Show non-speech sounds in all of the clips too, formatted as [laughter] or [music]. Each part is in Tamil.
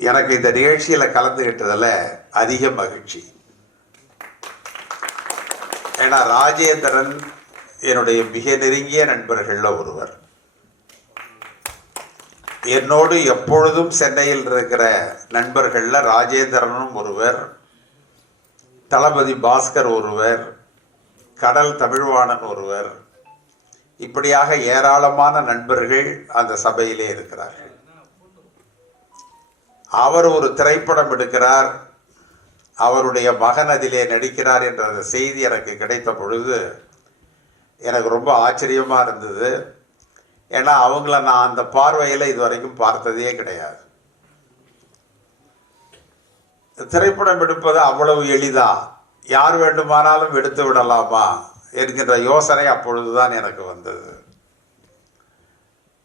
எனக்கு இந்த நிகழ்ச்சியில் கலந்துகிட்டதில் அதிக மகிழ்ச்சி. ஏன்னா ராஜேந்திரன் என்னுடைய மிக நெருங்கிய நண்பர்களில் ஒருவர். என்னோடு எப்பொழுதும் சென்னையில் இருக்கிற நண்பர்களில் ராஜேந்திரனும் ஒருவர் தளபதி பாஸ்கர் ஒருவர் கடல் தமிழ்வாணன் ஒருவர். இப்படியாக ஏராளமான நண்பர்கள் அந்த சபையிலே இருக்கிறார்கள். அவர் ஒரு திரைப்படம் எடுக்கிறார் அவருடைய மகன் அதிலே நடிக்கிறார் என்ற அந்த செய்தி எனக்கு கிடைத்த பொழுது எனக்கு ரொம்ப ஆச்சரியமாக இருந்தது. ஏன்னா அவங்கள நான் அந்த பார்வையில் இதுவரைக்கும் பார்த்ததே கிடையாது. திரைப்படம் எடுப்பது அவ்வளவு எளிதா? யார் வேண்டுமானாலும் எடுத்து விடலாமா? என்கின்ற யோசனை அப்பொழுதுதான் எனக்கு வந்தது.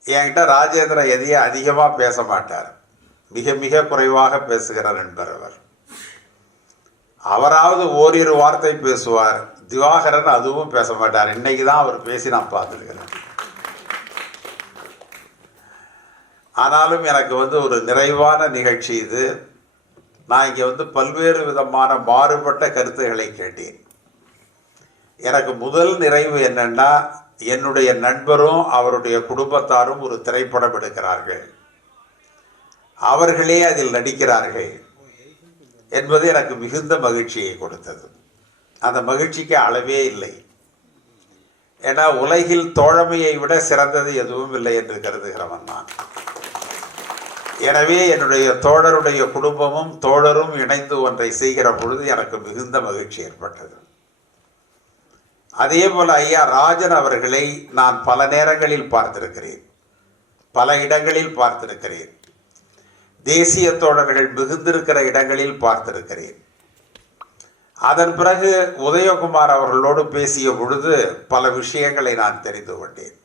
என்கிட்ட ராஜேந்திரன் எதையும் அதிகமாக பேச மாட்டார். மிக மிக குறைவாக பேசுகிறார் என்பர் அவர். அவராவது ஓரிரு வார்த்தை பேசுவார். திவாகரன் அதுவும் பேச மாட்டார். இன்னைக்கு தான் அவர் பேசி நான் பார்த்துருக்கிறேன். ஆனாலும் எனக்கு வந்து ஒரு நிறைவான நிகழ்ச்சி இது. நான் இங்கே வந்து பல்வேறு விதமான மாறுபட்ட கருத்துக்களை கேட்டேன். எனக்கு முதல் நிறைவு என்னென்னா என்னுடைய நண்பரும் அவருடைய குடும்பத்தாரும் ஒரு திரைப்படம் எடுக்கிறார்கள். அவர்களே அதில் நடிக்கிறார்கள் என்பது எனக்கு மிகுந்த மகிழ்ச்சியை கொடுத்தது. அந்த மகிழ்ச்சிக்கு அளவே இல்லை. ஏன்னா உலகில் தோழமையை விட சிறந்தது எதுவும் இல்லை என்று கருதுகிறவன் நான். எனவே என்னுடைய தோழருடைய குடும்பமும் தோழரும் இணைந்து ஒன்றை செய்கிற பொழுது எனக்கு மிகுந்த மகிழ்ச்சி ஏற்பட்டது. அதே போல் ஐயா ராஜன் அவர்களை நான் பல நேரங்களில் பார்த்திருக்கிறேன். பல இடங்களில் பார்த்திருக்கிறேன். தேசிய தோழர்கள் மிகுந்திருக்கிற இடங்களில் பார்த்திருக்கிறேன். அதன் பிறகு உதயகுமார் அவர்களோடு பேசிய பொழுது பல விஷயங்களை நான் தெரிந்து கொண்டேன்.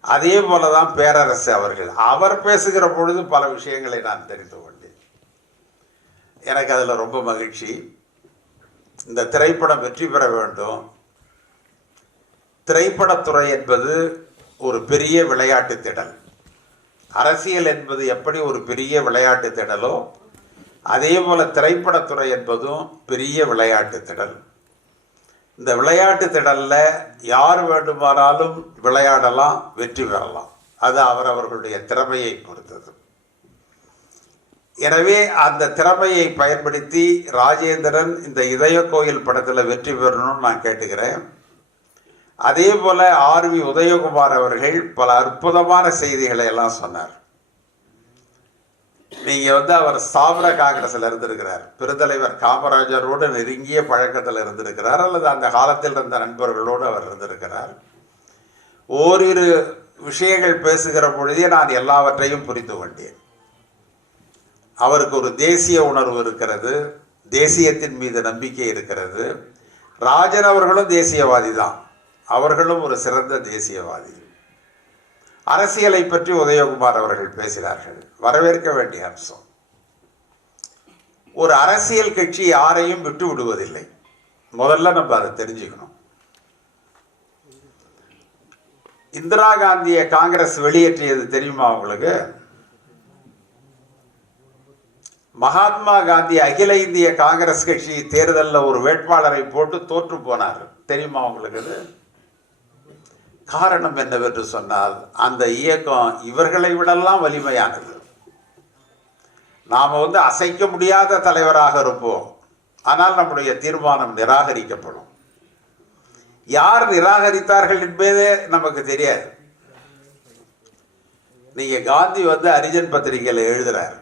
அதே போல தான் பேரரசு அவர்கள் அவர் பேசுகிற பொழுது பல விஷயங்களை நான் தெரிந்து கொண்டேன். எனக்கு அதில் ரொம்ப மகிழ்ச்சி. இந்த திரைப்படம் வெற்றி பெற வேண்டும். திரைப்படத்துறை என்பது ஒரு பெரிய விளையாட்டு திடல். அரசியல் என்பது எப்படி ஒரு பெரிய விளையாட்டு திடலோ அதே போல திரைப்படத்துறை என்பதும் பெரிய விளையாட்டு திடல். இந்த விளையாட்டு திடலில் யார் வேண்டுமானாலும் விளையாடலாம் வெற்றி பெறலாம். அது அவரவர்களுடைய திறமையை பொறுத்தது. எனவே அந்த திறமையை பயன்படுத்தி ராஜேந்திரன் இந்த இதய கோயில் படத்தில் வெற்றி பெறணும்னு நான் கேட்டுக்கிறேன். அதே போல ஆர்வி உதயகுமார் அவர்கள் பல அற்புதமான செய்திகளை எல்லாம் சொன்னார். நீங்க வந்து அவர் ஸ்தாபன காங்கிரஸ்ல இருந்திருக்கிறார். பெருந்தலைவர் காமராஜரோடு நெருங்கிய பழக்கத்தில் இருந்திருக்கிறார். அல்லது அந்த காலத்தில் இருந்த நண்பர்களோடு அவர் இருந்திருக்கிறார். ஓரிரு விஷயங்கள் பேசுகிற பொழுதே நான் எல்லாவற்றையும் புரிந்து கொண்டேன். அவருக்கு ஒரு தேசிய உணர்வு இருக்கிறது. தேசியத்தின் மீது நம்பிக்கை இருக்கிறது. ராஜன் அவர்களும் தேசியவாதி தான். அவர்களும் ஒரு சிறந்த தேசியவாதி. அரசியலை பற்றி உதயகுமார் அவர்கள் பேசினார்கள். வரவேற்க வேண்டிய அம்சம். ஒரு அரசியல் கட்சி யாரையும் விட்டு விடுவதில்லை. முதல்ல நம்ம அதை தெரிஞ்சுக்கணும். இந்திரா காந்தியை காங்கிரஸ் வெளியேற்றியது தெரியுமா உங்களுக்கு? மகாத்மா காந்தி அகில இந்திய காங்கிரஸ் கட்சி தேர்தலில் ஒரு வேட்பாளரை போட்டு தோற்று போனார். தெரியுமா உங்களுக்கு காரணம் என்னவென்று சொன்னால் அந்த இயக்கம் இவர்களை விடலாம் வலிமையானது. நாம் வந்து அசைக்க முடியாத தலைவராக இருப்போம். ஆனால் நம்முடைய தீர்மானம் நிராகரிக்கப்படும். யார் நிராகரித்தார்கள் என்பதே நமக்கு தெரியாது. நீங்கள் காந்தி வந்து அரிஜன் பத்திரிகையில் எழுதுகிறார்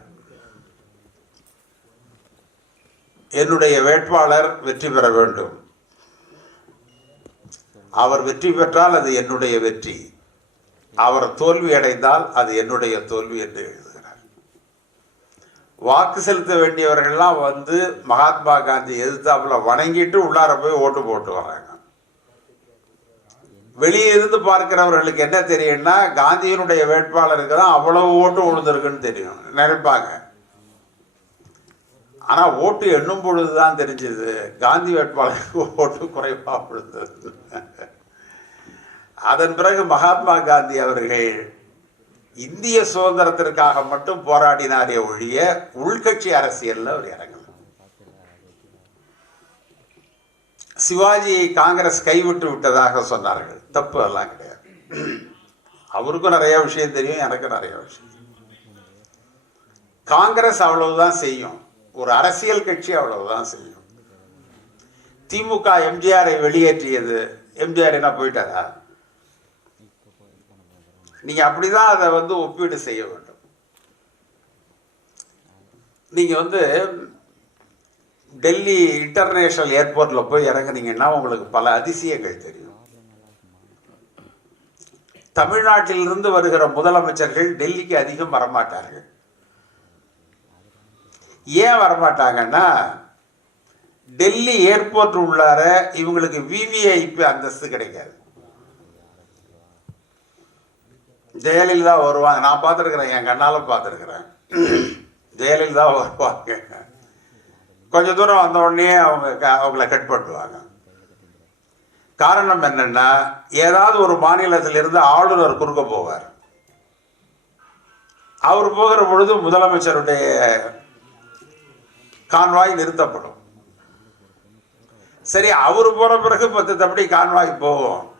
என்னுடைய வேட்பாளர் வெற்றி பெற வேண்டும். அவர் வெற்றி பெற்றால் அது என்னுடைய வெற்றி. அவர் தோல்வி அடைந்தால் அது என்னுடைய தோல்வி என்று எழுதுகிறார். வாக்கு செலுத்த வேண்டியவர்கள்லாம் வந்து மகாத்மா காந்தி எதிர்த்தாப்புல வணங்கிட்டு உள்ளார போய் ஓட்டு போட்டு வராங்க. வெளியே இருந்து பார்க்கிறவர்களுக்கு என்ன தெரியும்னா காந்தியினுடைய வேட்பாளருக்கு தான் அவ்வளவு ஓட்டு விழுந்திருக்குன்னு தெரியும். நினைப்பாங்க. ஆனால் ஓட்டு எண்ணும் பொழுதுதான் தெரிஞ்சது. காந்தி வேட்பாளருக்கு ஓட்டு குறைவாக விழுந்தது அதன் பிறகு மகாத்மா காந்தி அவர்கள் இந்திய சுதந்திரத்திற்காக மட்டும் போராடினாரே ஒழிய உள்கட்சி அரசியலில் அவர் இறங்கல. சிவாஜியை காங்கிரஸ் கைவிட்டு விட்டதாக சொன்னார்கள். தப்பு எல்லாம் கிடையாது. அவருக்கும் நிறைய விஷயம் தெரியும் எனக்கும் நிறைய விஷயம் காங்கிரஸ் அவ்வளவுதான் செய்யும். ஒரு அரசியல் கட்சி அவ்வளவுதான் செய்யும் திமுக எம்ஜிஆரை வெளியேற்றியது. எம்ஜிஆர் என்ன போயிட்டாரா? நீங்க அப்படிதான் அதை வந்து ஒப்பீடு செய்ய வேண்டும். நீங்க வந்து டெல்லி இன்டர்நேஷனல் ஏர்போர்ட்ல போய் இறங்குனீங்கன்னா உங்களுக்கு பல அதிசயங்கள் தெரியும். தமிழ்நாட்டிலிருந்து வருகிற முதலமைச்சர்கள் டெல்லிக்கு அதிகம் வரமாட்டார்கள். ஏன் வரமாட்டாங்கன்னா டெல்லி ஏர்போர்ட் உள்ளார இவங்களுக்கு விவிஐபி அந்தஸ்து கிடைக்காது. ஜெயலலிதா வருவாங்க. நான் பார்த்துருக்குறேன் என் கண்ணால் பார்த்துருக்குறேன். ஜெயலலிதா வருவாங்க. கொஞ்ச தூரம் வந்த உடனே அவங்க க- அவங்கள கட் பண்ணுவாங்க. காரணம் என்னன்னா ஏதாவது ஒரு மாநிலத்திலிருந்து ஆளுநர் குறுக்க போவார். அவர் போகிற பொழுது முதலமைச்சருடைய கான்வாய் நிறுத்தப்படும். சரி அவர் போற பிறகு பத்து தப்படி கான்வாய் போவோம்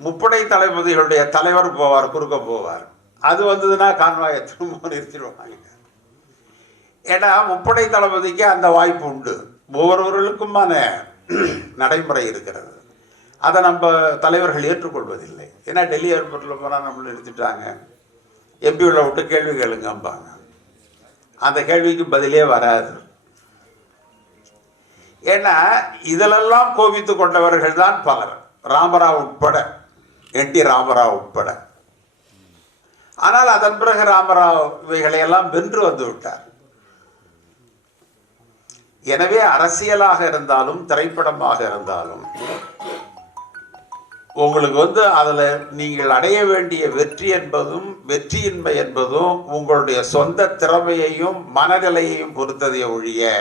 முப்படை தளபதிகளுடைய தலைவர் போவார் குறுக்க போவார். அது வந்ததுன்னா கான்வாயை திரும்ப நிறுத்திடுவாங்க. ஏன்னா முப்படை தளபதிக்கு அந்த வாய்ப்பு உண்டு. ஒவ்வொருவர்களுக்குமான நடைமுறை இருக்கிறது. அதை நம்ம தலைவர்கள் ஏற்றுக்கொள்வதில்லை. ஏன்னா டெல்லி ஏர்போர்ட்டில் போனால் நம்மளை நிறுத்திட்டாங்க. எம்பி உள்ள விட்டு கேள்வி கேளுங்கம்பாங்க. அந்த கேள்விக்கு பதிலே வராது. ஏன்னா இதிலெல்லாம் கோபித்து கொண்டவர்கள் தான் பலர். ராமராவ் உட்பட என் டி ராமராவ் உட்பட. ஆனால் அதன் பிறகு ராமராவ் இவைகளை எல்லாம் வென்று வந்து விட்டார். எனவே அரசியலாக இருந்தாலும் திரைப்படமாக இருந்தாலும் உங்களுக்கு வந்து அதில் நீங்கள் அடைய வேண்டிய வெற்றி என்பதும் வெற்றியின்மை என்பதும் உங்களுடைய சொந்த திறமையையும் மனநிலையையும் பொறுத்ததை ஒழிய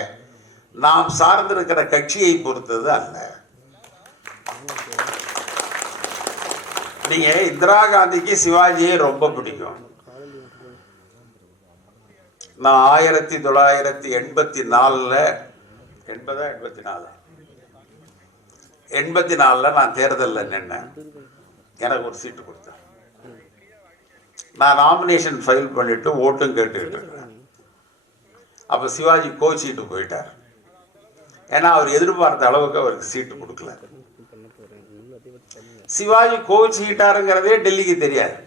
நாம் சார்ந்திருக்கிற கட்சியை பொறுத்தது அல்ல. நீங்க இந்திரா காந்திக்கு சிவாஜியை ரொம்ப பிடிக்கும். நான் ஆயிரத்தி தொள்ளாயிரத்தி எண்பத்தி நாலில் எண்பதா எண்பத்தி நாலு? எண்பத்தி நாலில் நான் தேர்தலில் நின்னேன். எனக்கு ஒரு சீட்டு கொடுத்தேன் நான் நாமினேஷன் ஃபைல் பண்ணிட்டு ஓட்டும் கேட்டுக்கிட்டு இருக்கிறேன் அப்போ சிவாஜி கோச்சிட்டு போயிட்டார். ஏன்னா அவர் எதிர்பார்த்த அளவுக்கு அவருக்கு சீட்டு கொடுக்கல. சிவாஜி கோச்சிக்கிட்டாருங்கிறதே டெல்லிக்கு தெரியாது.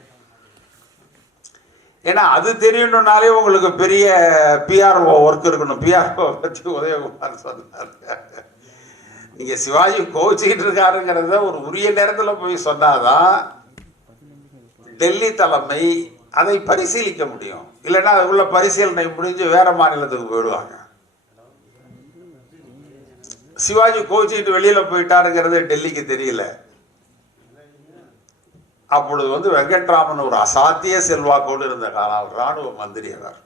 ஏன்னா அது தெரியணும்னாலே உங்களுக்கு பெரிய பிஆர்ஓ ஒர்க் இருக்கணும். பிஆர்ஓ பற்றி உதயகுமார் சொன்னார். நீங்க சிவாஜி கோச்சிக்கிட்டு இருக்காருங்கிறத ஒரு உரிய நேரத்தில் போய் சொன்னாதான் டெல்லி தலைமை அதை பரிசீலிக்க முடியும். இல்லைன்னா அதுக்குள்ள பரிசீலனை முடிஞ்சு வேற மாநிலத்துக்கு போயிடுவாங்க. சிவாஜி கோச்சிக்கிட்டு வெளியில போயிட்டாருங்கிறது டெல்லிக்கு தெரியல. அப்பொழுது வந்து வெங்கட்ராமன் ஒரு அசாத்திய செல்வாக்கோடு இருந்த காலம் அவர் ராணுவ மந்திரி அவர்.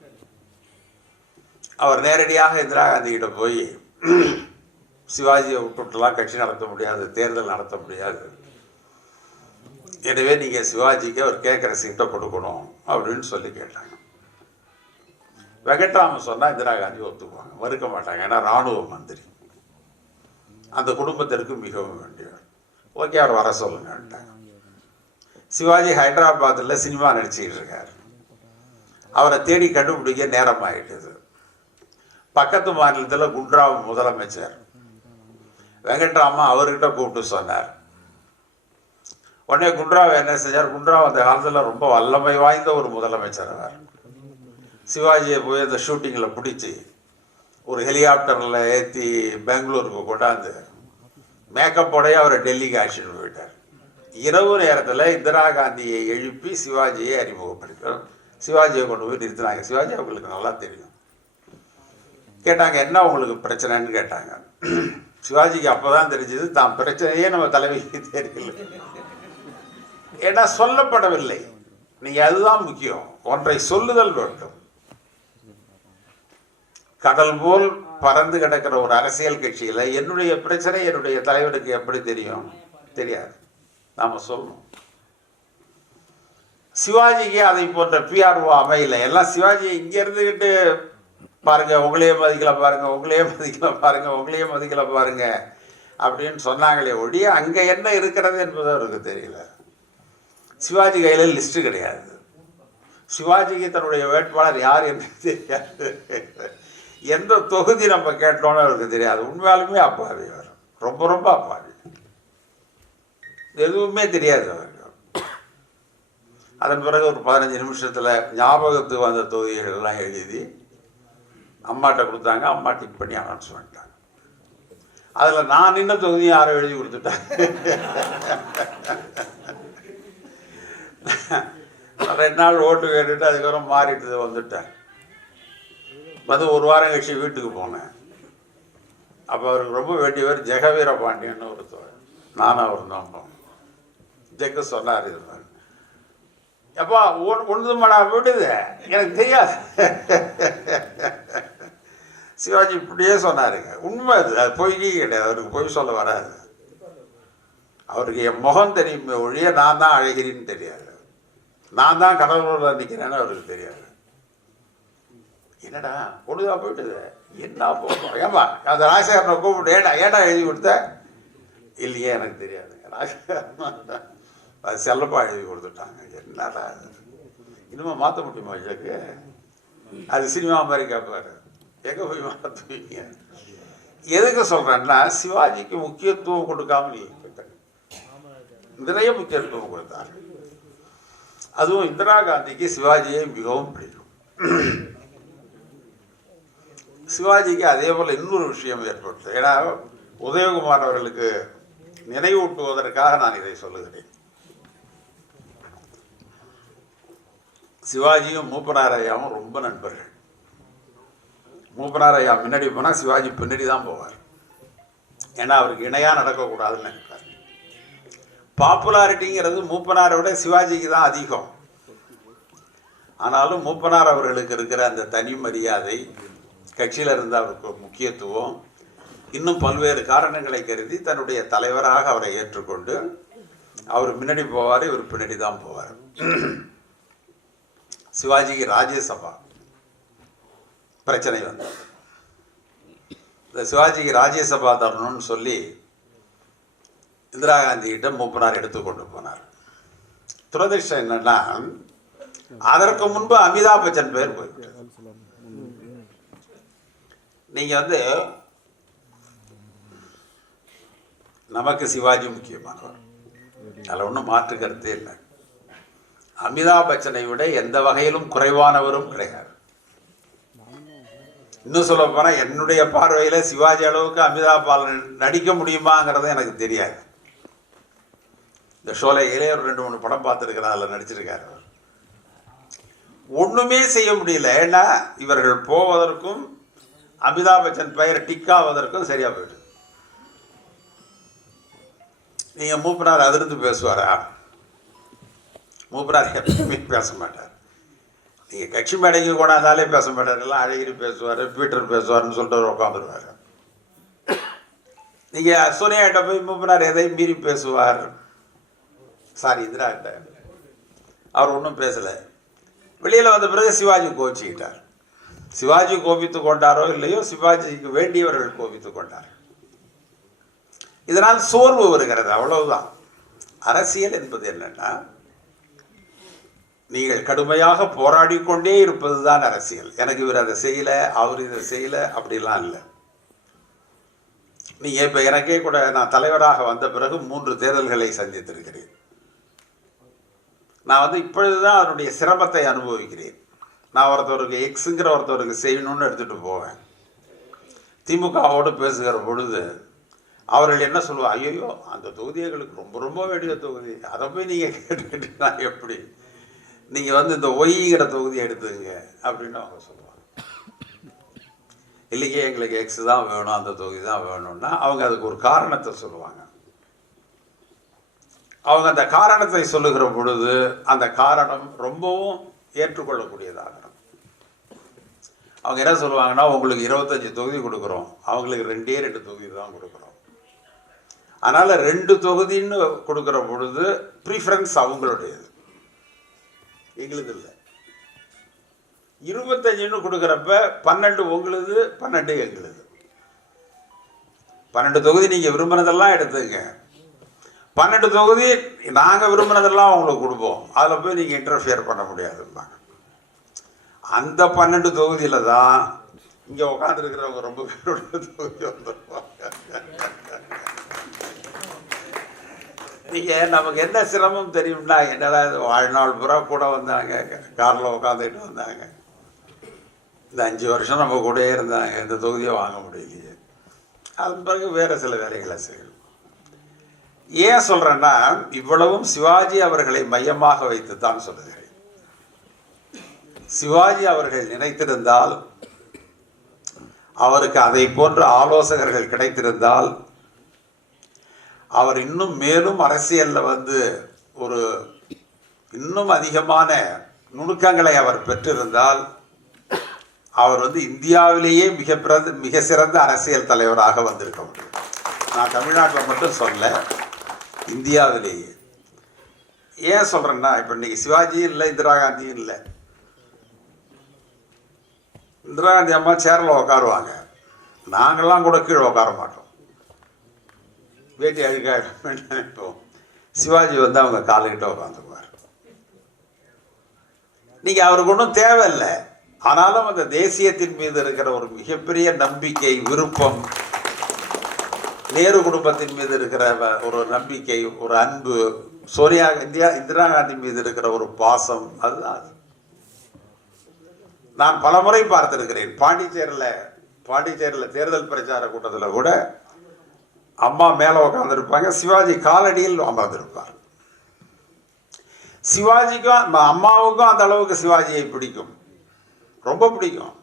அவர் நேரடியாக இந்திரா காந்தி கிட்ட போய் சிவாஜியை விட்டுட்டுலாம் கட்சி நடத்த முடியாது தேர்தல் நடத்த முடியாது. எனவே நீங்கள் சிவாஜிக்கு அவர் கேட்குற சீட்டை கொடுக்கணும் அப்படின்னு சொல்லி கேட்டாங்க. வெங்கட்ராமன் சொன்னால் இந்திரா காந்தி ஒத்துக்குவாங்க மறுக்க மாட்டாங்க. ஏன்னா ராணுவ மந்திரி. அந்த குடும்பத்திற்கு மிகவும் வேண்டியவர். ஓகே அவர் வர சொல்லுங்கன்ட்டாங்க சிவாஜி ஹைதராபாத்தில் சினிமா நடிச்சுக்கிட்டு இருக்கார். அவரை தேடி கண்டுபிடிக்க நேரம் பக்கத்து மாநிலத்தில் குண்ட்ராவ் முதலமைச்சர். வெங்கட்ராமா அவர்கிட்ட கூப்பிட்டு சொன்னார். உடனே குண்ட்ராவ் என்ன செஞ்சார்? குண்ட்ராவ் அந்த காலத்தில் ரொம்ப வல்லமை வாய்ந்த ஒரு முதலமைச்சர் அவர். சிவாஜியை போய் அந்த ஷூட்டிங்கில் பிடிச்சி ஒரு ஹெலிகாப்டரில் ஏற்றி பெங்களூருக்கு கொண்டாந்து மேக்கப்போடைய அவரை டெல்லிக்கு அழைச்சிட்டு போயிட்டார். இரவு நேரத்தில் இந்திரா காந்தியை எழுப்பி சிவாஜியை அறிமுகப்படுத்தோம் சிவாஜியை கொண்டு போய் நிறுத்தினாங்க. சிவாஜி அவங்களுக்கு நல்லா தெரியும். கேட்டாங்க என்ன உங்களுக்கு பிரச்சனைன்னு? கேட்டாங்க. சிவாஜிக்கு அப்போதான் தெரிஞ்சது தான் பிரச்சனையே நம்ம தலைவிக்கு தெரியல. ஏன்னா சொல்லப்படவில்லை. நீங்க அதுதான் முக்கியம். ஒன்றை சொல்லுதல் வேண்டும். கடல் போல் பறந்து கிடக்கிற ஒரு அரசியல் கட்சியில என்னுடைய பிரச்சனை என்னுடைய தலைவருக்கு எப்படி தெரியும்? தெரியாது. நாம சொல்லணும். சிவாஜிக்கு அதை போன்ற பிஆர்ஓ அமையல. எல்லாம் சிவாஜி இங்க இருந்துகிட்டு பாருங்க உங்களையே மதிக்கல பாருங்க உங்களையே மதிக்கல பாருங்க உங்களையே மதிக்கல பாருங்க அப்படின்னு சொன்னாங்களே ஒழிய அங்க என்ன இருக்கிறது என்பது அவருக்கு தெரியல. சிவாஜி கையில லிஸ்ட் கிடையாது. சிவாஜிக்கு தன்னுடைய வேட்பாளர் யார் என்று தெரியாது. எந்த தொகுதி நம்ம கேட்டோம்னு அவருக்கு தெரியாது. உண்மையாலுமே அப்பாவி அவர். ரொம்ப ரொம்ப அப்பாவி. எதுவுமே தெரியாது அவருக்கு. அதன் பிறகு ஒரு பதினஞ்சு நிமிஷத்துல ஞாபகத்துக்கு வந்த தொகுதிகள் எல்லாம் எழுதி அம்மாட்ட கொடுத்தாங்க அம்மா டிக் பண்ணி அனௌன்ஸ் பண்ணிட்டாங்க. அதில் நான் நின்ன தொகுதியும் யாரும் எழுதி கொடுத்துட்டாங்க. ரெண்டு நாள் ஓட்டு கேட்டுட்டு அதுக்கப்புறம் மாறிட்டு வந்துட்டேன். வந்து ஒரு வாரம் கழிச்சு வீட்டுக்கு போனேன். அப்போ அவருக்கு ரொம்ப வேண்டியவர் ஜெகவீர பாண்டியன்னு ஒருத்தர் நானும் அவர் தான் போனோம் ஜெக்கு சொன்னார் இருந்தார் எப்பா ஒன்று மடா விடுது. எனக்கு தெரியாது. சிவாஜி இப்படியே சொன்னாருங்க. உண்மை அது. அது பொய்யே கிடையாது. அவருக்கு பொய் சொல்ல வராது. அவருக்கு என் முகம் தெரியுமே ஒழிய நான் தான் அழகிரின்னு தெரியாது. நான் தான் கடலூரில் நிற்கிறேன்னு அவருக்கு தெரியாது. என்னடா? பொழுதா போயிட்டுது. என்ன போகணும்? ஏமா அந்த ராஜசேகரனை கூப்பிட்டு ஏடா ஏடா எழுதி கொடுத்த? இல்லையே எனக்கு தெரியாதுங்க ராஜசேகரன் அது செல்லப்பா எழுதி கொடுத்துட்டாங்க. என்னடா இது? மாற்ற முடியுமா இதுக்கு அது சினிமா மாதிரி கேட்பாரு எங்கே போய் மாற்றுவீங்க எதுக்கு சொல்கிறேன்னா சிவாஜிக்கு முக்கியத்துவம் கொடுக்காம இருக்கின்றன நிறைய முக்கியத்துவம் கொடுத்தார். அதுவும் இந்திரா காந்திக்கு சிவாஜியை மிகவும் பிடிக்கும். சிவாஜிக்கு அதே போல் இன்னொரு விஷயம் ஏற்பட்டது. ஏன்னா உதயகுமார் அவர்களுக்கு நினைவூட்டுவதற்காக நான் இதை சொல்லுகிறேன். சிவாஜியும் மூப்பனாரையாவும் ரொம்ப நண்பர்கள். மூப்பனாரையா முன்னாடி போனால் சிவாஜி பின்னாடி தான் போவார். ஏன்னா அவருக்கு இணையாக நடக்கக்கூடாதுன்னு நினைப்பார். பாப்புலாரிட்டிங்கிறது மூப்பனாரை விட சிவாஜிக்கு தான் அதிகம். ஆனாலும் மூப்பனார் அவர்களுக்கு இருக்கிற அந்த தனி மரியாதை கட்சியில் இருந்த அவருக்கு முக்கியத்துவம் இன்னும் பல்வேறு காரணங்களை கருதி தன்னுடைய தலைவராக அவரை ஏற்றுக்கொண்டு அவர் முன்னாடி போவார் இவர் பின்னாடி தான் போவார். சிவாஜிக்கு ராஜ்யசபா. பிரச்சனை வந்தது. இந்த சிவாஜிக்கு ராஜ்யசபா தரணும்னு சொல்லி இந்திரா காந்திகிட்ட மூப்பனார் எடுத்து கொண்டு போனார். துரதிருஷ்டம் என்னன்னா அதற்கு முன்பு அமிதாப் பச்சன் பேர் போயிட்டு நீங்க வந்து நமக்கு சிவாஜி முக்கியமானவர். அதில் ஒன்றும் மாற்று கருத்தே இல்லை. அமிதாப் பச்சனை விட எந்த வகையிலும் குறைவானவரும் கிடையாது. இன்னும் சொல்ல போனால் என்னுடைய பார்வையில் சிவாஜி அளவுக்கு அமிதாப் பாலன் நடிக்க முடியுமாங்கிறது எனக்கு தெரியாது. இந்த ஷோலையிலே ஒரு ரெண்டு மூணு படம் பார்த்துருக்கிறேன் அதில் நடிச்சிருக்காரு அவர். ஒன்றுமே செய்ய முடியல. ஏன்னா இவர்கள் போவதற்கும் அமிதாப் பச்சன் பெயர் டிக்காவதற்கும் சரியாக போயிடுது நீங்கள் மூப்பனார் அதிர்ந்து பேசுவாரா? மூப்பனார் எப்பவுமே பேச மாட்டார். நீங்கள் கட்சி மேடைக்கு கொண்டாந்தாலே பேச மாட்டாரெல்லாம் அழகிரி பேசுவார் பீட்டர் பேசுவார்னு சொல்லிட்டு உட்காந்துருவார். நீங்கள் சோனியாட்ட போய் மூப்பினார் எதையும் மீறி பேசுவார். சாரி இந்திரா கிட்ட. அவர் ஒன்றும் பேசலை. வெளியில் வந்த பிறகு சிவாஜி கோபிச்சுக்கிட்டார். சிவாஜி கோபித்து கொண்டாரோ இல்லையோ சிவாஜிக்கு வேண்டியவர்கள் கோபித்து கொண்டார் இதனால் சோர்வு வருகிறது. அவ்வளவுதான். அரசியல் என்பது என்னென்னா நீங்கள் கடுமையாக போராடி கொண்டே இருப்பது தான் அரசியல். எனக்கு இவர் அதை செய்யலை அவர் இதை செய்யலை அப்படிலாம் இல்லை. நீங்கள் இப்போ எனக்கே கூட நான் தலைவராக வந்த பிறகு மூன்று தேர்தல்களை சந்தித்திருக்கிறேன். நான் வந்து இப்பொழுது தான் அதனுடைய சிரமத்தை அனுபவிக்கிறேன். நான் ஒருத்தவருக்கு எக்ஸுங்கிற ஒருத்தவருக்கு செய்யணும்னு எடுத்துகிட்டு போவேன். திமுகவோடு பேசுகிற பொழுது அவர்கள் என்ன சொல்லுவாங்க ஐயோ அந்த தொகுதி எங்களுக்கு ரொம்ப ரொம்ப வேண்டிய தொகுதி. அதை போய் நீங்கள் கேட்டுக்கிட்டீங்கன்னா எப்படி? நீங்கள் வந்து இந்த ஒய்ங்கிற தொகுதியை எடுத்துங்க அப்படின்னு அவங்க சொல்லுவாங்க. இல்லைங்க எங்களுக்கு எக்ஸ் தான் வேணும் அந்த தொகுதி தான் வேணும்னா அவங்க அதுக்கு ஒரு காரணத்தை சொல்லுவாங்க. அவங்க அந்த காரணத்தை சொல்லுகிற பொழுது அந்த காரணம் ரொம்பவும் ஏற்றுக்கொள்ளக்கூடியதாக அவங்க என்ன சொல்லுவாங்கன்னா உங்களுக்கு இருபத்தஞ்சி தொகுதி கொடுக்குறோம். அவங்களுக்கு ரெண்டே ரெண்டு தொகுதி தான் கொடுக்குறோம். அதனால் ரெண்டு தொகுதின்னு கொடுக்குற பொழுது ப்ரிஃபரன்ஸ் அவங்களுடையது. எங்களுக்கு இல்லை. இருபத்தஞ்சுன்னு கொடுக்குறப்ப பன்னெண்டு உங்களுது பன்னெண்டு எங்களுது. பன்னெண்டு தொகுதி நீங்கள் விரும்பினதெல்லாம் எடுத்துங்க. பன்னெண்டு தொகுதி நாங்கள் விரும்பினதெல்லாம் உங்களுக்கு கொடுப்போம். அதில் போய் நீங்கள் இன்டர்ஃபியர் பண்ண முடியாதும்பாங்க. அந்த பன்னெண்டு தொகுதியில் தான் இங்கே உட்காந்துருக்கிறவங்க ரொம்ப பேருடைய தொகுதி வந்துருவாங்க. நீங்கள் நமக்கு என்ன சிரமம் தெரியும்னா என்னடா இது வாழ்நாள் பூரா கூட வந்தாங்க காரில் உட்காந்துட்டு வந்தாங்க. இந்த அஞ்சு வருஷம் நம்ம கூடயே இருந்தாங்க இந்த தொகுதியை வாங்க முடியலையே. அதன் பிறகு வேறு சில வேலைகளை செய்யணும். ஏன் சொல்கிறேன்னா இவ்வளவும் சிவாஜி அவர்களை மையமாக வைத்து தான் சொல்லுகிறேன். சிவாஜி அவர்கள் நினைத்திருந்தால் அவருக்கு அதை போன்ற ஆலோசகர்கள் கிடைத்திருந்தால் அவர் இன்னும் மேலும் அரசியலில் வந்து ஒரு இன்னும் அதிகமான நுணுக்கங்களை அவர் பெற்றிருந்தால் அவர் வந்து இந்தியாவிலேயே மிக பிறந்த மிக சிறந்த அரசியல் தலைவராக வந்திருக்க முடியும். நான் தமிழ்நாட்டில் மட்டும் சொல்ல இந்தியாவிலேயே. ஏன் சொல்கிறேன்னா இப்போ இன்னைக்கு சிவாஜியும் இல்லை இந்திரா காந்தியும் இல்லை. இந்திரா காந்தி அம்மா சேரில் உட்காருவாங்க. நாங்கள்லாம் கூட கீழே உட்கார மாட்டோம். வேட்டி அழுக்காயிடும் நினைப்போம் சிவாஜி வந்து அவங்க காலுக்கிட்ட உட்காந்துக்குவார். நீங்கள் அவருக்கு ஒன்றும் தேவையில்லை. ஆனாலும் அந்த தேசியத்தின் மீது இருக்கிற ஒரு மிகப்பெரிய நம்பிக்கை விருப்பம் நேரு குடும்பத்தின் மீது இருக்கிற ஒரு நம்பிக்கை ஒரு அன்பு சோனியா இந்தியா இந்திரா காந்தி மீது இருக்கிற ஒரு பாசம் அதுதான். அது நான் பலமுறை பார்த்திருக்கிறேன். பாண்டிச்சேரியில் பாண்டிச்சேரியில் தேர்தல் பிரச்சார கூட்டத்தில் கூட அம்மா மேலே உட்காந்துருப்பாங்க சிவாஜி காலடியில் அமர்ந்திருப்பார். சிவாஜிக்கும் அம்மாவுக்கும் அந்த அளவுக்கு சிவாஜியை பிடிக்கும். ரொம்ப பிடிக்கும்.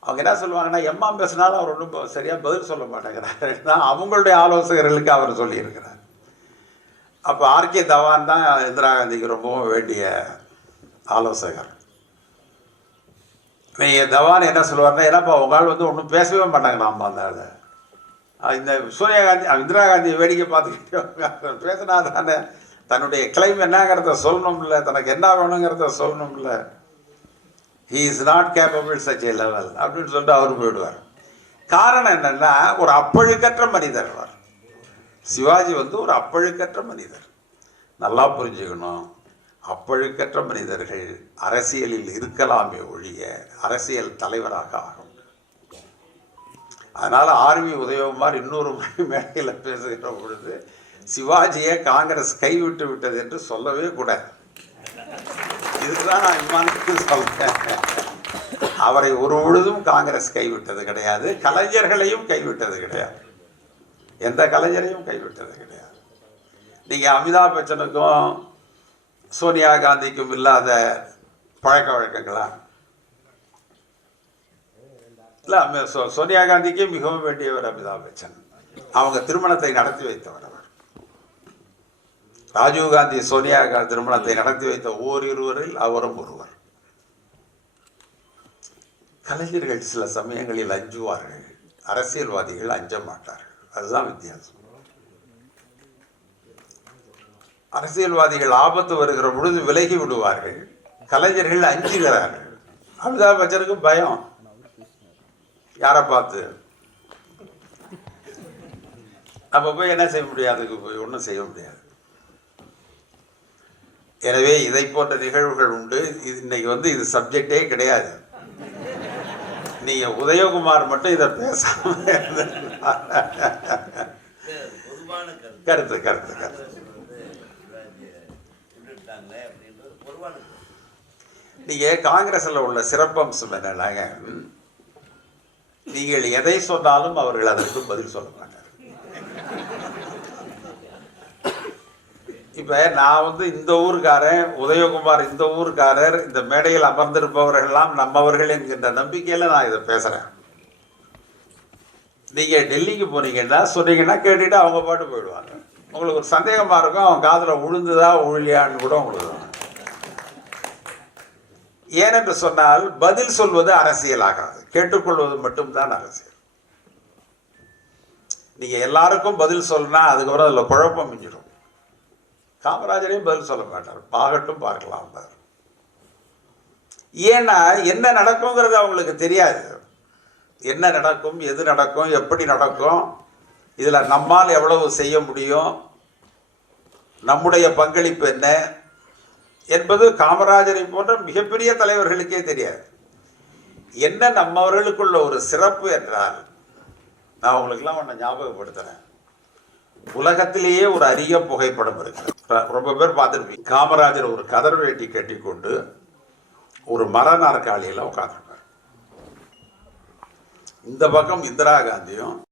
அவங்க என்ன சொல்லுவாங்கன்னா எம்மா பேசினாலும் அவர் ஒன்றும் சரியாக பதில் சொல்ல மாட்டேங்கிறார். [laughs] நான் அவங்களுடைய ஆலோசகர்களுக்கு அவர் சொல்லியிருக்கிறார். அப்போ ஆர்கே தவான் தான் இந்திரா காந்திக்கு ரொம்பவும் வேண்டிய ஆலோசகர். நீங்கள் தவான் என்ன சொல்லுவார்னா ஏன்னாப்பா உங்களால் வந்து ஒன்றும் பேசவே மாட்டாங்களா அம்மா அந்த இந்த சோனியா காந்தி இந்திரா காந்தியை வேடிக்கை பார்த்துக்கிட்டே பேசினா தானே. தன்னுடைய கிளைம் என்னங்கிறத சொல்லணும்ல. தனக்கு என்ன வேணுங்கிறத சொல்லணும்ல. He is not capable such a level அப்படின்னு சொல்லிட்டு அவர் போயிடுவார். காரணம் என்னென்னா ஒரு அப்பழுக்கற்ற மனிதர் அவர். சிவாஜி வந்து ஒரு அப்பழுக்கற்ற மனிதர். நல்லா புரிஞ்சுக்கணும். அப்பழுக்கற்ற மனிதர்கள் அரசியலில் இருக்கலாமே ஒழிய அரசியல் தலைவராக ஆகும் அதனால் ஆர்வி உதயகுமார் இன்னொரு முறை மேடையில் பேசுகிற பொழுது சிவாஜியை காங்கிரஸ் கைவிட்டு விட்டது என்று சொல்லவே கூடாது. இதுதான் நான் விமானத்துக்கு சொல்கிறேன் அவரை ஒரு பொழுதும் காங்கிரஸ் கைவிட்டது கிடையாது கலைஞர்களையும் கைவிட்டது கிடையாது. எந்த கலைஞரையும் கைவிட்டது கிடையாது. நீங்கள் அமிதாப் பச்சனுக்கும் சோனியா காந்திக்கும் இல்லாத பழக்க வழக்கங்களா? இல்லை சோனியா காந்திக்கு மிகவும் வேண்டியவர் அமிதாப் பச்சன். அவங்க திருமணத்தை நடத்தி வைத்தவர் அவர். ராஜீவ் காந்தி சோனியா காந்தி திருமணத்தை நடத்தி வைத்த ஓரிருவரில் அவரும் ஒருவர். கலைஞர்கள் சில சமயங்களில் அஞ்சுவார்கள். அரசியல்வாதிகள் அஞ்ச மாட்டார்கள். அதுதான் வித்தியாசம். அரசியல்வாதிகள் ஆபத்து வருகிற பொழுது விலகி விடுவார்கள். கலைஞர்கள் அஞ்சுகிறார்கள். அமிதாப் பச்சனுக்கு பயம். யாரை பார்த்து? அப்போ போய் என்ன செய்ய முடியாது அதுக்கு போய் ஒன்றும் செய்ய முடியாது. எனவே இதை போன்ற நிகழ்வுகள் உண்டு. இது இன்னைக்கு வந்து இது சப்ஜெக்டே கிடையாது. நீங்கள் உதயகுமார் மட்டும் இதை பேசாம கருத்து கருத்து கருத்து. நீங்கள் காங்கிரஸில் உள்ள சிறப்பம்சம் என்னன்னாங்க நீங்கள் எதை சொன்னாலும் அவர்கள் அதற்கு பதில் சொல்ல மாட்டார் இப்ப நான் வந்து இந்த ஊருக்காரன் உதயகுமார் இந்த ஊருக்காரர் இந்த மேடையில் அமர்ந்திருப்பவர்கள் எல்லாம் நம்மவர்கள் என்கின்ற நம்பிக்கையில் நான் இதை பேசுறேன். நீங்கள் டெல்லிக்கு போனீங்கன்னா சொன்னீங்கன்னா கேட்டுட்டு அவங்க பாட்டு போயிடுவாங்க. உங்களுக்கு ஒரு சந்தேகமாக இருக்கும் அவன் காதில் உழுந்துதா உழியான்னு கூட உங்களுக்கு ஏனென்று சொன்னால் பதில் சொல்வது அரசியலாகாது. கேட்டுக்கொள்வது மட்டும்தான் அரசியல். நீங்க எல்லாருக்கும் பதில் சொன்னா அதுக்கப்புறம் அதில் குழப்பம் மிஞ்சிடும். காமராஜரையும் பதில் சொல்ல மாட்டார். பார்க்கட்டும் பார்க்கலாம் ஏன்னா என்ன நடக்குங்கிறது அவங்களுக்கு தெரியாது. என்ன நடக்கும் எது நடக்கும் எப்படி நடக்கும் இதில் நம்மால் எவ்வளவு செய்ய முடியும் நம்முடைய பங்களிப்பு என்ன என்பது காமராஜரை போன்ற மிகப்பெரிய தலைவர்களுக்கே தெரியாது. என்ன நம்மவர்களுக்குள்ள ஒரு சிறப்பு என்றால் நான் உங்களுக்கெல்லாம் ஒன்று ஞாபகப்படுத்துறேன். உலகத்திலேயே ஒரு அரிய புகைப்படம் இருக்கு. ரொம்ப பேர் பார்த்துருப்பீங்க. காமராஜர் ஒரு கதர் வேட்டி கட்டிக்கொண்டு ஒரு மர நாற்காலியில் உட்காந்துருப்பார் இந்த பக்கம் இந்திரா காந்தியும்